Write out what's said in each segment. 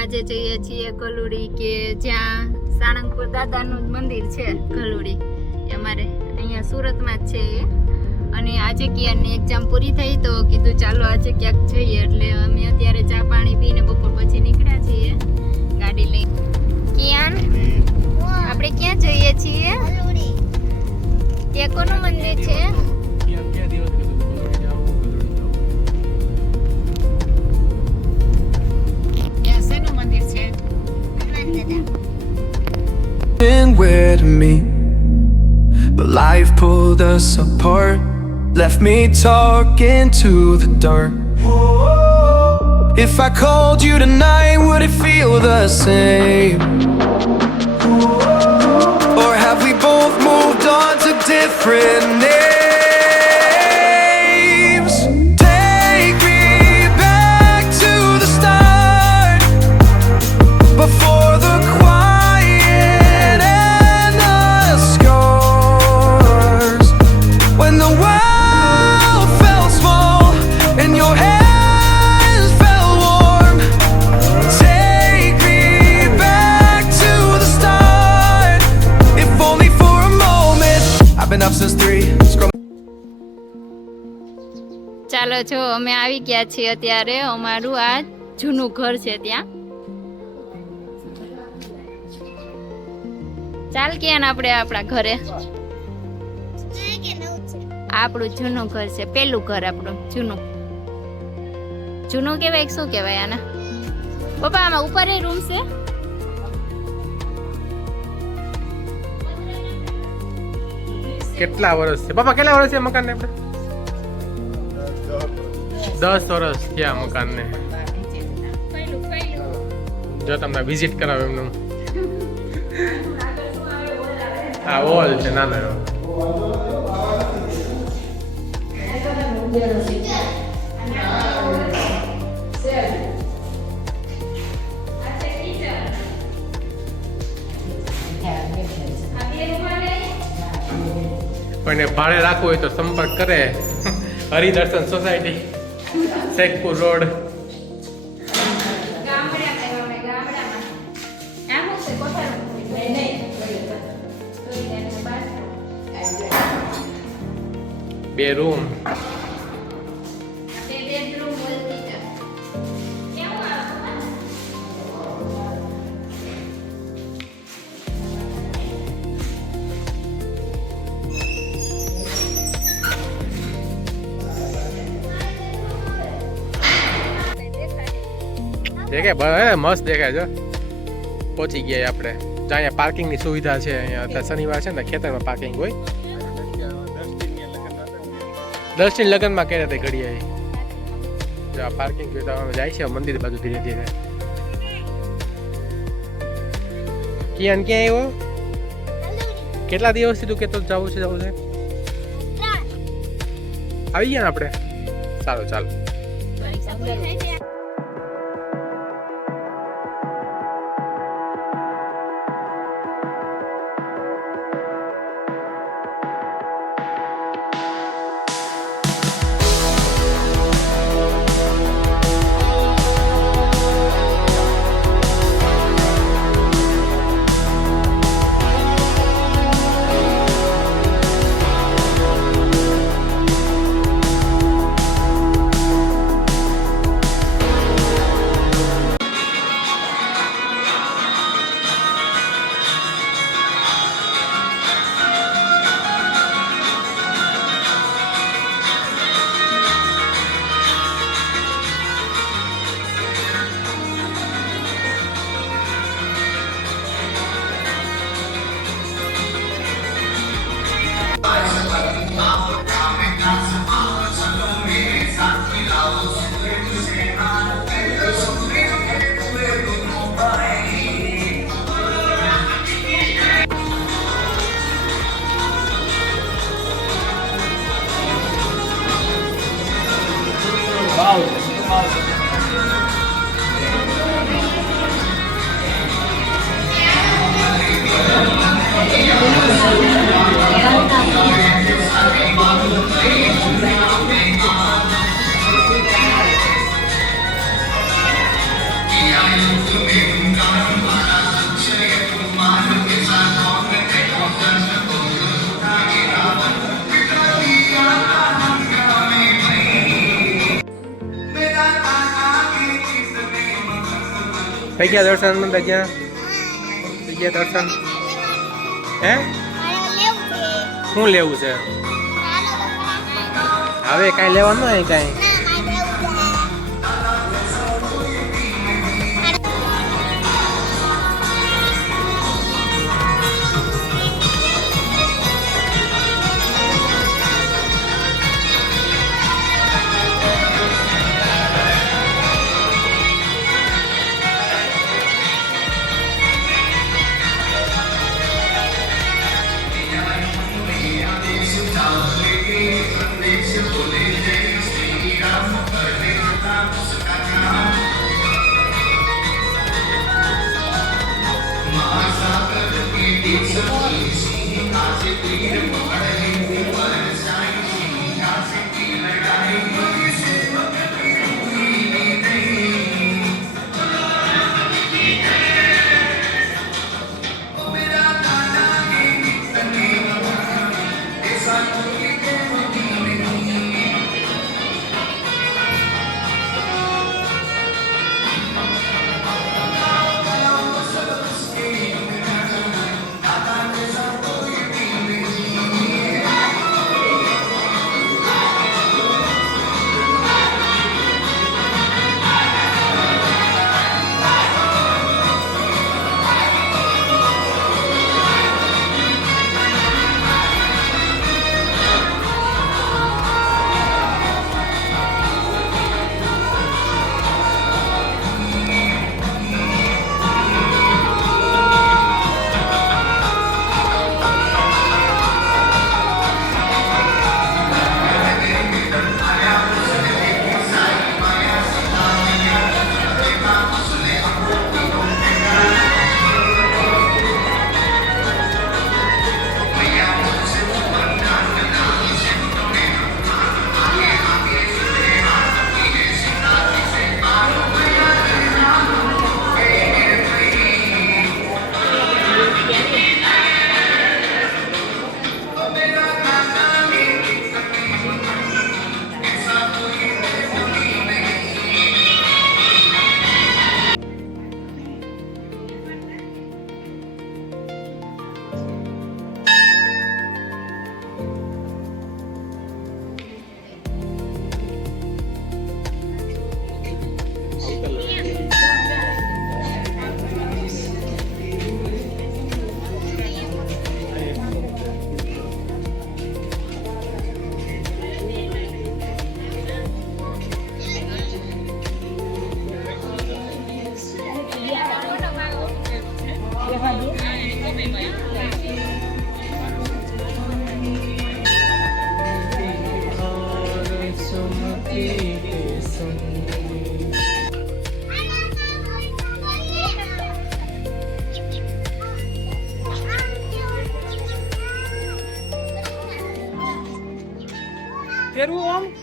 આજે જઈએ છીએ ગલુડી કે જ્યાં સાળંગપુર દાદાનું મંદિર છે ગલુડી અમારે અહીંયા સુરતમાં જ છે એ અને આજે કિયાનની એક્ઝામ પૂરી થઈ તો કીધું ચાલો આજે ક્યાંક જઈએ એટલે અમે અત્યારે ચા પાણી પીને બપોર પછી નીકળ્યા છીએ ગાડી લઈ કિયાન આપણે ક્યાં જઈએ છીએ ત્યાં કોનું મંદિર છે Where to me, but life pulled us apart, left me talking to the dark. If I called you tonight, would it feel the same? Or have we both moved on to different names? Take me back to the start, before the quiet and the scars. When the world felt small and your hands felt warm. Take me back to the start, if only for a moment. I've been up since 3, scrolling. ચાલો જો અમે આવી ગયા છીએ અત્યારે અમારું આ જૂનું ઘર છે ત્યાં ચાલ ક્યાં આપણે આપણા ઘરે આપણું જૂનું ઘર છે પેલું ઘર આપણું જૂનું જૂનું કહેવાય કે શું કહેવાય આના પપ્પા આમાં ઉપર એ રૂમ છે કેટલા વર્ષ છે બાપા કેટલા વર્ષ છે મકાનને આપણે 10 વર્ષ થયા મકાનને જો તમને વિઝિટ કરાવ એમનું આ વોલ છે નાના કોઈને ભાડે રાખવું હોય તો સંપર્ક કરે હરિદર્શન સોસાયટી શેખપુર રોડ બે રૂમ દેખાય મસ્ત દેખાય જો પહોંચી ગયા આપણે જ્યાં અહીંયા પાર્કિંગની સુવિધા છે અહીંયા શનિવાર છે ને ખેતરમાં પાર્કિંગ હોય 10 ની લગ્નમાં કર્યા હતા ઘડી આવી જો આ પાર્કિંગ જાય છે મંદિર બાજુ ધીરે ધીરે કિયાન ક્યાં આવ્યો કેટલા દિવસથી તું કેતો જવું છે આવી ગયા ને આપણે સારું ચાલો થઈ ગયા દર્શન મંદિર ગયા થઈ ગયા દર્શન હે શું લેવું છે હવે કાંઈ લેવાનું નહીં કાંઈ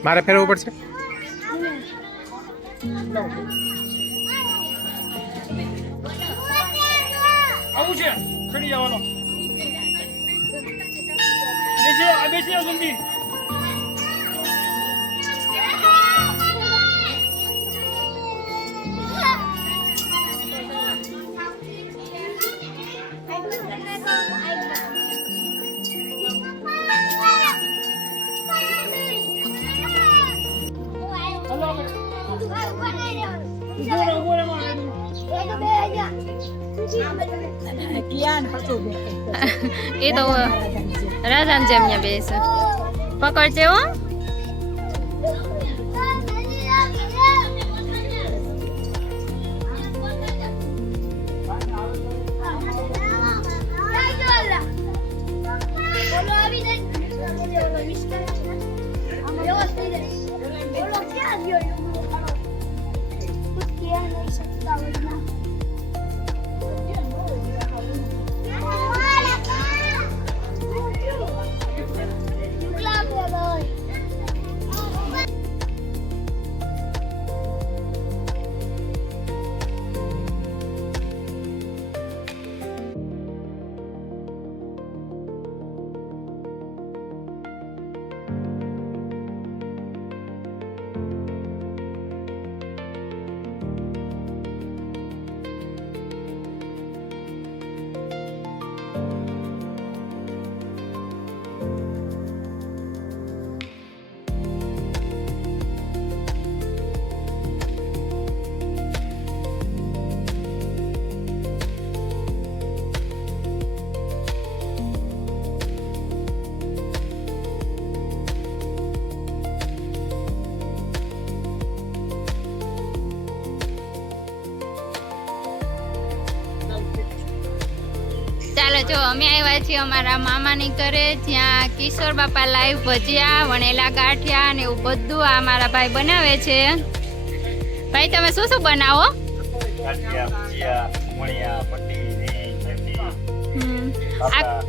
મારે ફેરવવું પડશે આવું છે ચડી જવાનો બેસી આવ જલ્દી એ તો રાજાન જેમ ત્યાં બેસે પકડજે હો ચાલો જો અમે આવ્યા છીએ અમારા મામાની ઘરે, જ્યાં કિશોર બાપા લાઈવ ભજીયા, વણેલા ગાંઠિયા ને એવું બધું આ મારા ભાઈ બનાવે છે. ભાઈ તમે શું શું બનાવો?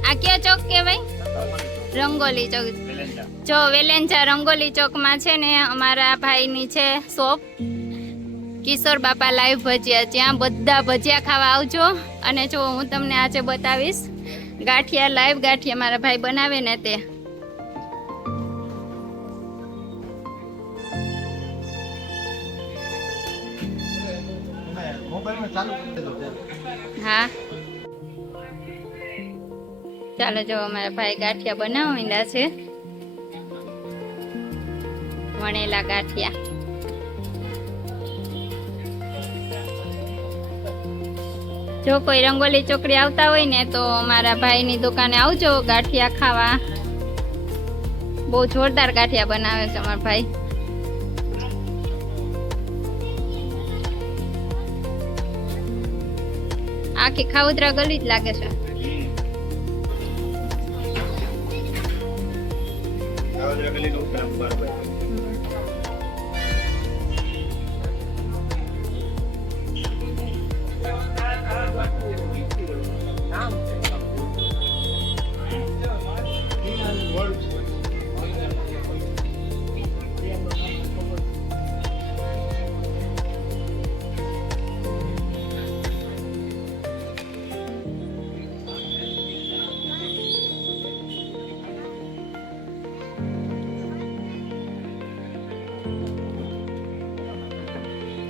આ કયો ચોક કહેવાય? રંગોલી ચોક. જો વેલેન્જા રંગોલી ચોકમાં છે ને અમારા ભાઈની છે શોપ, કિશોર બાપા લાઈવ ભજીયા. જ્યાં બધા ભજીયા ખાવા આવજો. અને જો હું તમને આજે બતાવીશ ગાંઠિયા, લાઈવ ગાંઠિયા મારા ભાઈ બનાવે ને તે. હા ચાલો જો અમારા ભાઈ ગાંઠિયા બનાવવા માંડ્યા છે, વણેલા ગાંઠિયા. જો કોઈ રંગોલી ચોકડી આવતા હોય ને તો મારા ભાઈની દુકાને આવજો ગાંઠિયા ખાવા. બહુ જોરદાર ગાંઠિયા બનાવે છે અમારા ભાઈ. આખી ખાઉદરા ગલી જ લાગે છે.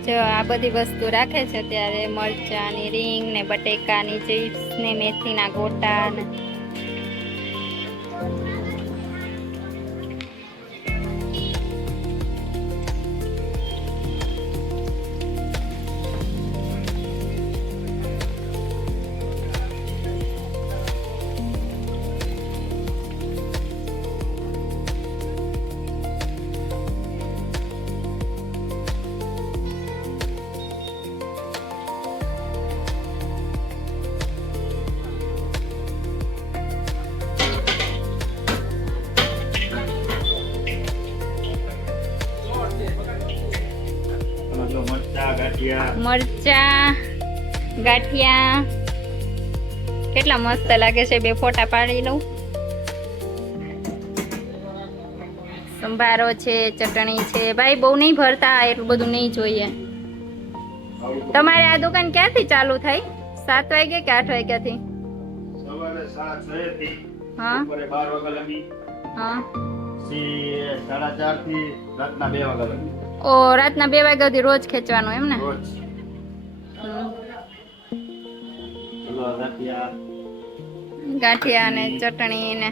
જો આ બધી વસ્તુ રાખે છે ત્યારે મરચાની રીંગ ને બટેકાની ચિપ્સ ને મેથીના ગોટા ને મરચા ગાંઠિયા કેટલા મસ્ત લાગે છે. બે ફોટા પાડી લઉં. સંભારો છે, ચટણી છે. ભાઈ બહુ નહીં ભરતા, એટલું બધું નહીં જોઈએ. તમારે આ દુકાન ક્યાંથી ચાલુ થાય? 7 વાગે કે 8 વાગ્યાથી? સવારે 6:30 થી હા બપોરે 12 વાગ્યા લગી, હા. 4:30 થી રાતના 2 વાગ્યા લગી. ઓ રાતના 2 વાગ્યા સુધી રોજ ખેંચવાનું એમ ને? રોજ ચલો ગાંઠિયા ને ચટણી ને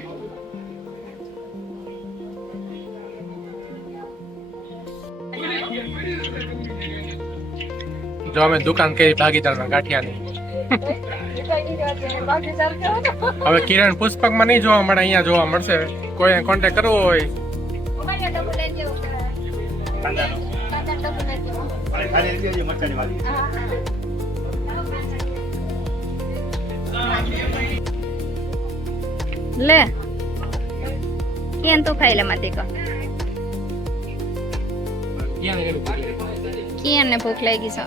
જો અમે દુકાન કરી ભાગીદારમાં ગાંઠિયાની. હવે કિરણ પુષ્પકમાં નહીં જોવા મળે, અહીંયા જોવા મળશે. કોઈને કોન્ટેક્ટ કરવો હોય મરચાની વાલી લે કેમ તું ખાઈ લે માતી કો કિયાને ભૂખ લાગી છે.